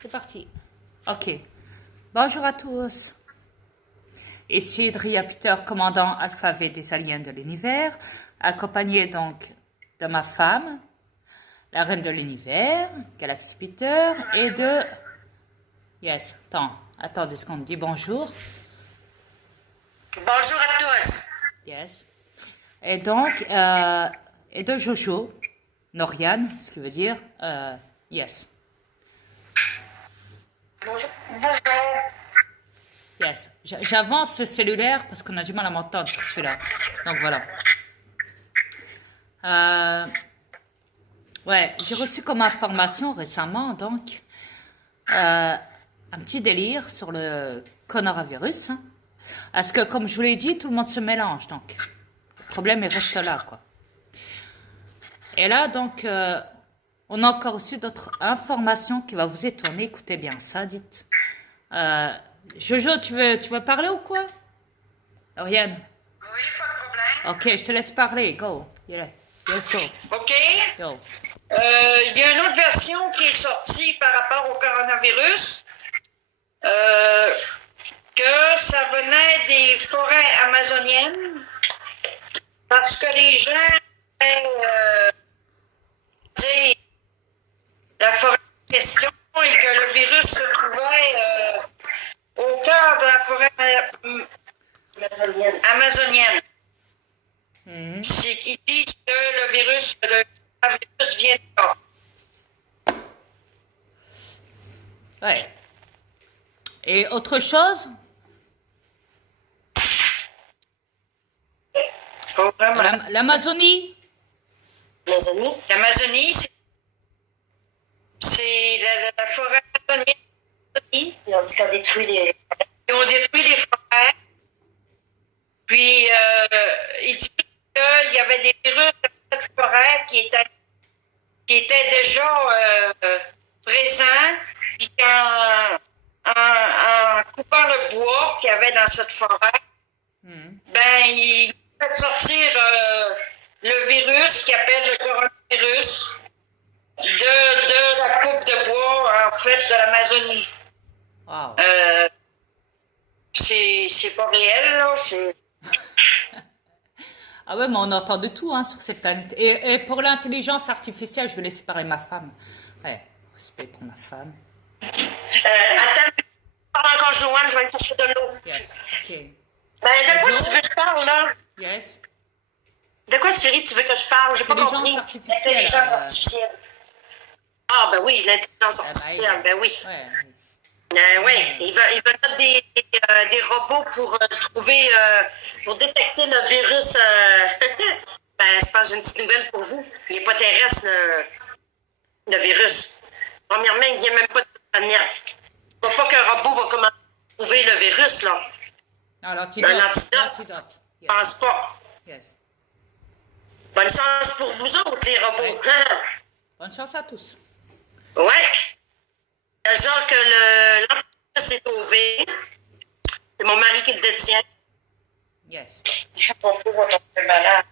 C'est parti. Ok. Bonjour à tous. Ici Dria Peter, commandant alphabet des aliens de l'univers, accompagné donc de ma femme, la reine de l'univers, Galaxy Peter, et de... Yes, attends 2 secondes, dis bonjour. Bonjour à tous. Yes. Et donc, et de Jojo, Noriane, ce qui veut dire yes. Bonjour. Yes. J'avance le cellulaire parce qu'on a du mal à m'entendre sur celui-là. Donc voilà. Ouais, j'ai reçu comme information récemment, donc, un petit délire sur le coronavirus. Hein. Parce que, comme je vous l'ai dit, tout le monde se mélange, donc. Le problème, il reste là, quoi. Et là, donc, on a encore reçu d'autres informations qui vont vous étonner. Écoutez bien ça, dites. Jojo, tu veux parler ou quoi? Oriane? Oui, pas de problème. Ok, je te laisse parler. Go. Yeah. Let's go. OK. Go. Il y a une autre version qui est sortie par rapport au coronavirus, que ça venait des forêts amazoniennes, parce que les gens disaient la forêt en question et que le virus se trouvait au cœur de la forêt amazonienne. Mhm. C'est qu'ils disent que le coronavirus vient de là. Ouais. Et autre chose? Pas vraiment. L'Amazonie? L'Amazonie, c'est la forêt amazonienne. Ils ont dit qu'ils ont détruit les forêts. Puis, ils disent qu'il y avait des virus dans cette forêt qui étaient déjà présents. Puis en coupant le bois qu'il y avait dans cette forêt, ben, ils fait sortir le virus qui appelle le coronavirus de la coupe de bois, en fait, de l'Amazonie. Wow. C'est pas réel, là. Ah ouais, mais on entend de tout hein, sur cette planète. Et pour l'intelligence artificielle, je vais laisser parler ma femme. Ouais, respect pour ma femme. Attends, parle encore, Joanne, je vais aller chercher de l'eau. Yes, ok. Ben, de quoi tu veux que je parle, là? Yes. De quoi, chérie, tu veux que je parle? J'ai pas compris. Intelligence artificielle. L'intelligence artificielle. Ah, ben oui, l'intelligence artificielle, ben oui. Ouais. Oui, il va mettre des robots pour trouver, pour détecter le virus. Ben, c'est pas une petite nouvelle pour vous. Il n'est pas terrestre, le virus. Premièrement, il n'y a même pas de planète. Il ne faut pas qu'un robot va commencer à trouver le virus, là. Non, l'antidote. Un antidote. L'antidote. Je pense pas. Yes. Bonne chance pour vous autres, les robots. Ouais. Bonne chance à tous. Ouais. Déjà que l'antivirus est trouvé. C'est mon mari qui le détient. Yes. Mon pauvre, on tombe malade.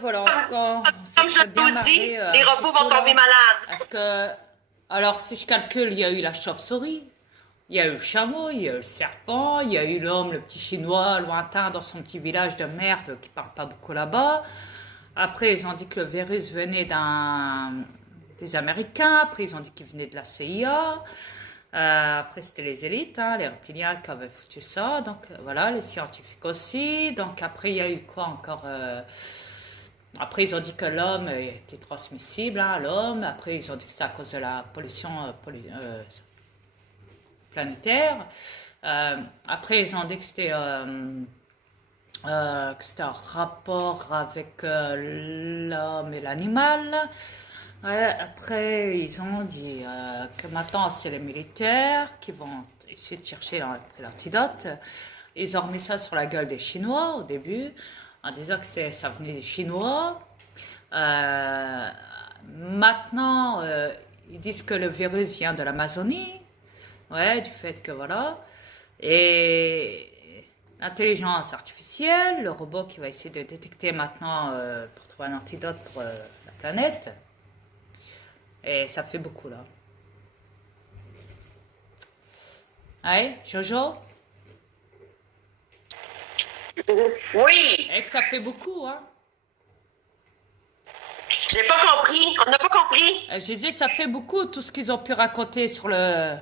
Voilà, en tout cas, Comme je vous dis, les robots vont tomber malades. Parce que, alors, si je calcule, il y a eu la chauve-souris, il y a eu le chameau, il y a eu le serpent, il y a eu l'homme, le petit chinois lointain dans son petit village de merde qui parle pas beaucoup là-bas. Après, ils ont dit que le virus venait des Américains. Après, ils ont dit qu'il venait de la CIA. Après, c'était les élites, hein, les reptiliens qui avaient foutu ça. Donc, voilà, les scientifiques aussi. Donc, après, il y a eu quoi encore Après, ils ont dit que l'homme était transmissible, hein, l'homme. Après, ils ont dit que c'était à cause de la pollution planétaire. Après, ils ont dit que c'était un rapport avec l'homme et l'animal. Ouais, après, ils ont dit que maintenant, c'est les militaires qui vont essayer de chercher l'antidote. Ils ont remis ça sur la gueule des Chinois au début, en disant que ça venait des Chinois. Maintenant, ils disent que le virus vient de l'Amazonie. Ouais, du fait que voilà. Et l'intelligence artificielle, le robot qui va essayer de détecter maintenant pour trouver un antidote pour la planète. Et ça fait beaucoup là. Ouais, Jojo? Oui, Et que ça fait beaucoup, hein? j'ai pas compris. On n'a pas compris. Je disais, ça fait beaucoup tout ce qu'ils ont pu raconter sur le.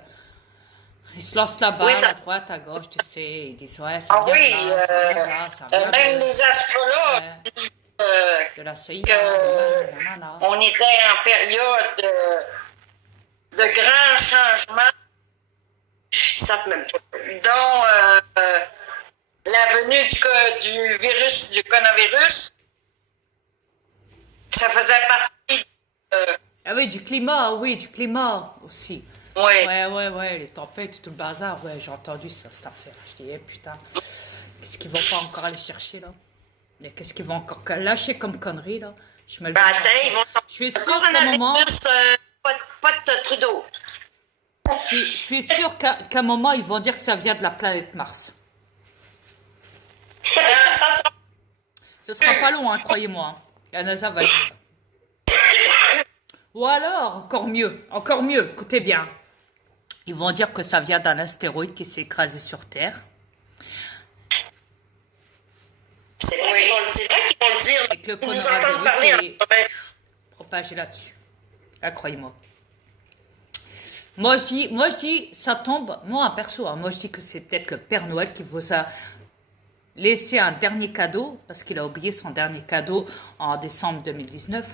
Ils se lancent la Oui, balle ça. à droite, à gauche, tu sais. Ils disent, ouais, ça Ah vient de oui, là, ça vient de là, ça vient même de, les astrologues ouais, disent euh, de la CIA, de nanana. qu'on était en période de grands changements. Ils savent même pas. Dont la venue du virus, du coronavirus, ça faisait partie. Ah oui, du climat aussi. Oui. Ouais, les tempêtes, tout le bazar, ouais, j'ai entendu ça, cette affaire. Je dis, eh, putain, qu'est-ce qu'ils vont pas encore aller chercher, là? Mais qu'est-ce qu'ils vont encore lâcher comme connerie, là? Je me le Ben, demande. attends, ils vont Je suis sûr encore qu'à en un moment, virus, pas de Trudeau. je suis sûr qu'à un moment, ils vont dire que ça vient de la planète Mars. Ça sera- Ce sera pas long, hein, croyez-moi. Hein. La NASA va le dire. Ou alors, encore mieux, écoutez bien. Ils vont dire que ça vient d'un astéroïde qui s'est écrasé sur Terre. c'est vrai qu'ils vont le dire. Et que le Ils nous entendent parler. coronavirus est propagé là-dessus. Là, croyez-moi. Moi, je dis, ça tombe, moi, en perso, hein, moi, je dis que c'est peut-être le Père Noël qui vous a laissé un dernier cadeau, parce qu'il a oublié son dernier cadeau en décembre 2019.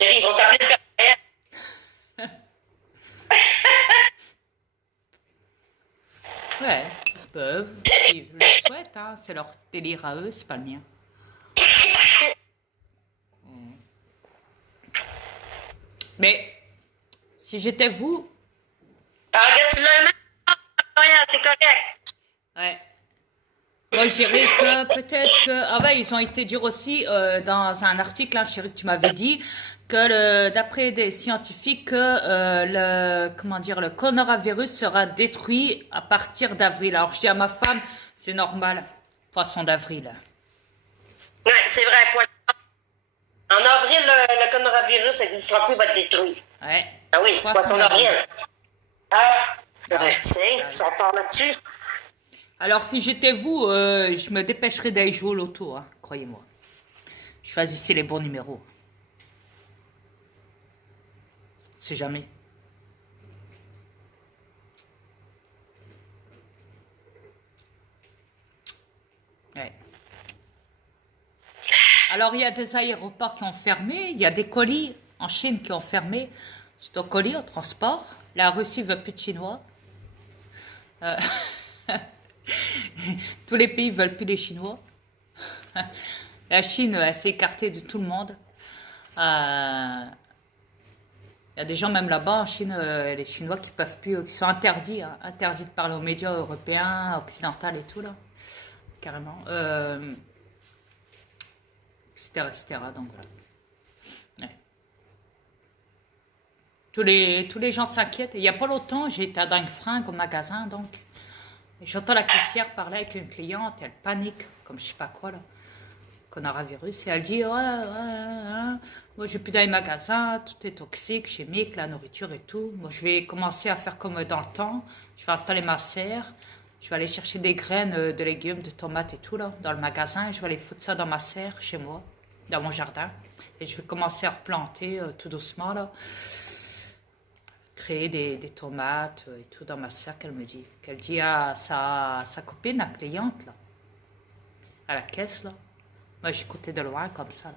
Ils vont t'appeler le Père Noël. Ouais, ils peuvent, ils le souhaitent, hein, c'est leur délire à eux, c'est pas le mien. Mais, si j'étais vous, Ah, regarde, tu l'as même. Noël, t'es correct. ouais. Moi, je dirais que peut-être que... Ah ouais, ils ont été durs aussi dans un article, hein, chérie, que tu m'avais dit, que d'après des scientifiques, que le coronavirus sera détruit à partir d'avril. Alors, je dis à ma femme, c'est normal, poisson d'avril. Ouais, c'est vrai, poisson. En avril, le coronavirus n'existera plus, il va être détruit. Ouais. Ah oui, poisson d'avril. Ah, ouais, tu sais, ils sont forts là-dessus. Alors, si j'étais vous, je me dépêcherais d'aller jouer au loto, hein, croyez-moi. Choisissez les bons numéros. C'est jamais. Ouais. Alors, il y a des aéroports qui ont fermé, il y a des colis en Chine qui ont fermé. C'est un colis au transport. La Russie veut plus de Chinois. Euh, Tous les pays veulent plus les Chinois. La Chine, elle s'est écartée de tout le monde. Il y a des gens même là-bas en Chine, les Chinois qui peuvent plus, qui sont interdits, hein, interdits de parler aux médias européens, occidentaux et tout là, carrément, etc., etc. Donc voilà. Ouais. Tous les gens s'inquiètent. Il y a pas longtemps, j'ai été à Dingue-Fringue au magasin, donc et j'entends la caissière parler avec une cliente, elle panique, comme je sais pas quoi là. Coronavirus, et elle dit moi j'ai plus dans les magasins, tout est toxique, chimique, la nourriture et tout. Moi je vais commencer à faire comme dans le temps, je vais installer ma serre, je vais aller chercher des graines de légumes, de tomates et tout là dans le magasin, et je vais aller foutre ça dans ma serre chez moi, dans mon jardin, et je vais commencer à replanter tout doucement là, créer des tomates et tout dans ma serre qu'elle dit à sa copine, la cliente là, à la caisse là. Moi, j'écoutais de loin comme ça.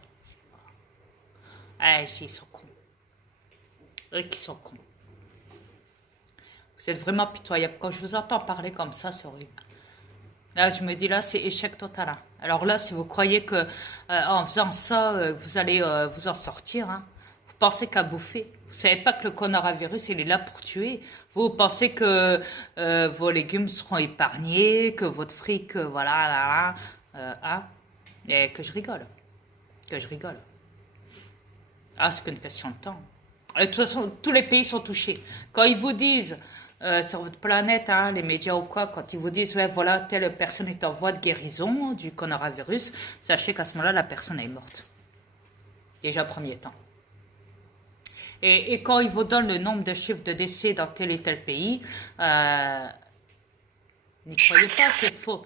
Ah, ils sont cons. Eux qui sont cons. Vous êtes vraiment pitoyable. Quand je vous entends parler comme ça, c'est horrible. Là, je me dis, là, c'est échec total. Hein. Alors là, si vous croyez que en faisant ça, vous allez vous en sortir, hein, vous pensez qu'à bouffer. Vous savez pas que le coronavirus, il est là pour tuer. Vous pensez que vos légumes seront épargnés, que votre fric, voilà, là, hein. Et que je rigole. Ah, c'est qu'une question de temps. Et de toute façon, tous les pays sont touchés. Quand ils vous disent, sur votre planète, hein, les médias ou quoi, quand ils vous disent, ouais, voilà, telle personne est en voie de guérison du coronavirus, sachez qu'à ce moment-là, la personne est morte. Déjà, premier temps. Et quand ils vous donnent le nombre de chiffres de décès dans tel et tel pays, n'y croyez pas, c'est faux.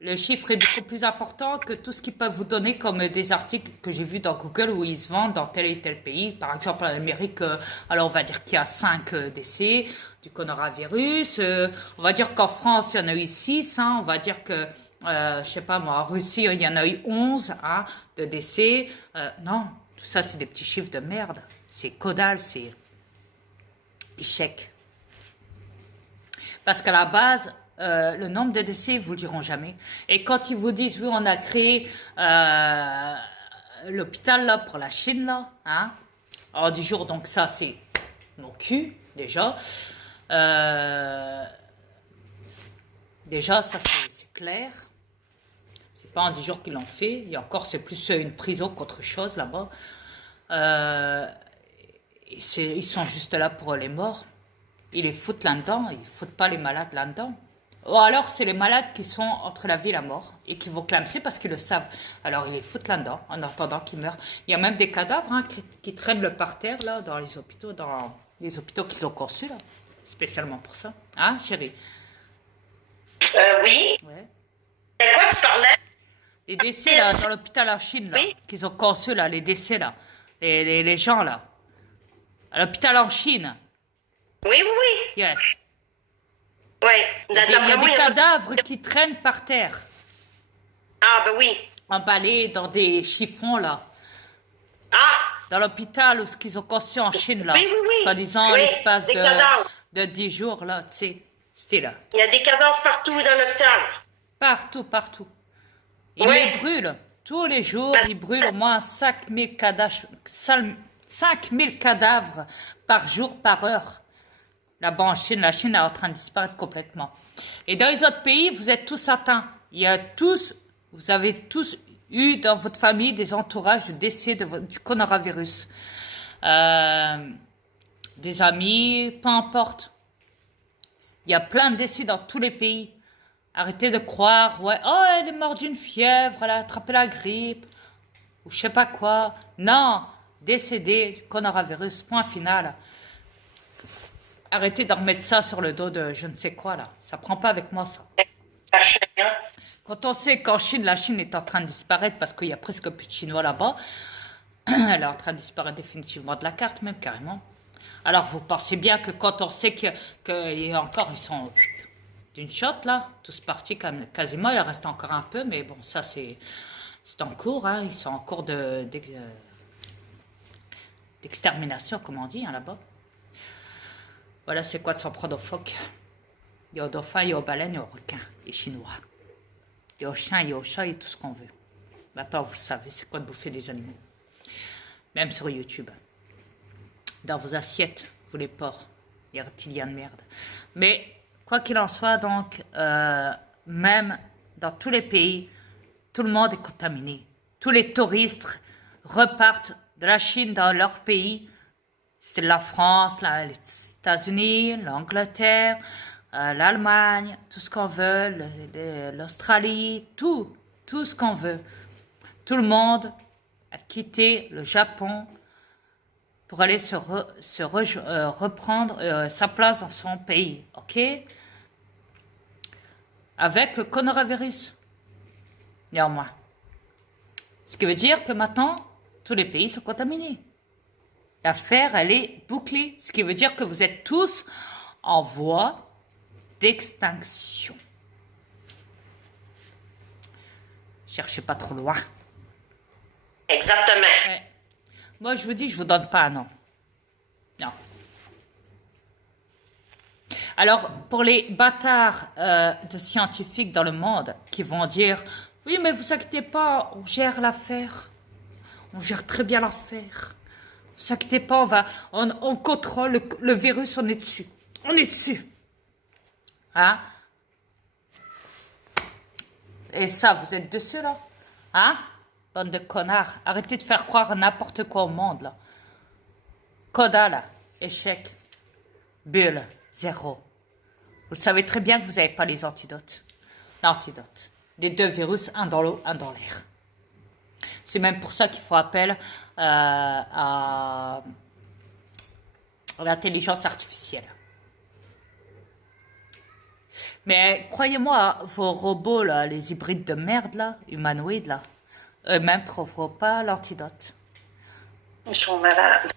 Le chiffre est beaucoup plus important que tout ce qu'ils peuvent vous donner comme des articles que j'ai vus dans Google où ils se vendent dans tel et tel pays. Par exemple, en Amérique, alors on va dire qu'il y a 5 décès du coronavirus. On va dire qu'en France, il y en a eu 6. Hein. On va dire que, je sais pas moi, en Russie, il y en a eu 11 hein, de décès. Non, tout ça, c'est des petits chiffres de merde. C'est caudal, c'est échec. Parce qu'à la base, le nombre de décès, ils vous le diront jamais. Et quand ils vous disent, oui, on a créé l'hôpital là pour la Chine là, hein, en 10 jours, donc ça c'est mon cul déjà. Déjà ça c'est clair. C'est pas en 10 jours qu'ils l'ont fait. Et encore c'est plus une prison qu'autre chose là-bas. Ils sont juste là pour les morts. Ils les foutent là-dedans. Ils foutent pas les malades là-dedans. Ou alors, c'est les malades qui sont entre la vie et la mort et qui vont clamser parce qu'ils le savent. Alors, ils les foutent là-dedans en attendant qu'ils meurent. Il y a même des cadavres hein, qui traînent par terre là, dans les hôpitaux qu'ils ont conçus, là, spécialement pour ça. Hein, chérie? Oui. Ouais. De quoi tu parlais? Les décès là, dans l'hôpital en Chine, là, Oui. qu'ils ont conçus, là, les décès, là. Les gens, là. À l'hôpital en Chine. Oui, oui, oui. Yes. Oui. Il y a des cadavres qui traînent par terre. Ah, ben oui. Emballés dans des chiffons, là. Ah, Dans l'hôpital où ce qu'ils ont conçu en Chine, là. oui, oui, oui. Soi-disant, Oui, l'espace des cadavres. de 10 jours, là, tu sais. C'était là. Il y a des cadavres partout dans l'hôpital. Partout, partout. Ils Oui. les brûlent. Tous les jours, ils brûlent au moins 5000 cadavres, 5000 cadavres par jour, par heure. Là-bas en Chine, la Chine est en train de disparaître complètement. Et dans les autres pays, vous êtes tous atteints. Vous avez tous eu dans votre famille des entourages de décès du coronavirus. Des amis, peu importe. Il y a plein de décès dans tous les pays. Arrêtez de croire, ouais, oh, elle est morte d'une fièvre, elle a attrapé la grippe, ou je sais pas quoi. Non, décédé du coronavirus, point final. Arrêtez d'en remettre ça sur le dos de je ne sais quoi, là. Ça prend pas avec moi, ça. Quand on sait qu'en Chine, la Chine est en train de disparaître parce qu'il y a presque plus de Chinois là-bas, elle est en train de disparaître définitivement de la carte, même carrément. Alors, vous pensez bien que quand on sait qu'il y a encore, ils sont d'une shot, là, tous partis quasiment, il reste encore un peu, mais bon, ça, c'est en cours, hein, ils sont en cours d'extermination, comme on dit, hein, là-bas. Voilà, c'est quoi de s'en prendre aux phoques. Il y a aux dauphins, il y a aux baleines, il y a aux requins, les Chinois. Il y a aux chiens, il y a aux chats, il y a tout ce qu'on veut. Maintenant, vous le savez, c'est quoi de bouffer des animaux. Même sur YouTube. Dans vos assiettes, vous les porcs, les reptiliens de merde. Mais, quoi qu'il en soit, donc, même dans tous les pays, tout le monde est contaminé. Tous les touristes repartent de la Chine dans leur pays. C'est la France, les États-Unis, l'Angleterre, l'Allemagne, tout ce qu'on veut, l'Australie, tout ce qu'on veut. Tout le monde a quitté le Japon pour aller reprendre sa place dans son pays, ok? Avec le coronavirus, néanmoins. Ce qui veut dire que maintenant, tous les pays sont contaminés. L'affaire, elle est bouclée, ce qui veut dire que vous êtes tous en voie d'extinction. Cherchez pas trop loin. Exactement. Ouais. Moi, je vous dis, je vous donne pas un nom. Non. Alors, pour les bâtards de scientifiques dans le monde qui vont dire « Oui, mais vous inquiétez pas, on gère l'affaire. On gère très bien l'affaire. Ne vous inquiétez pas, on contrôle le virus, on est dessus. On est dessus. » Hein? Et ça, vous êtes dessus, là? Hein? Bande de connards. Arrêtez de faire croire à n'importe quoi au monde, là. Coda, là. Échec. Bulle. Zéro. Vous le savez très bien que vous n'avez pas les antidotes. L'antidote. Les deux virus, un dans l'eau, un dans l'air. C'est même pour ça qu'il faut appel à l'intelligence artificielle. Mais croyez-moi, vos robots, là, les hybrides de merde, là, humanoïdes, là, eux-mêmes ne trouveront pas l'antidote. Ils sont malades.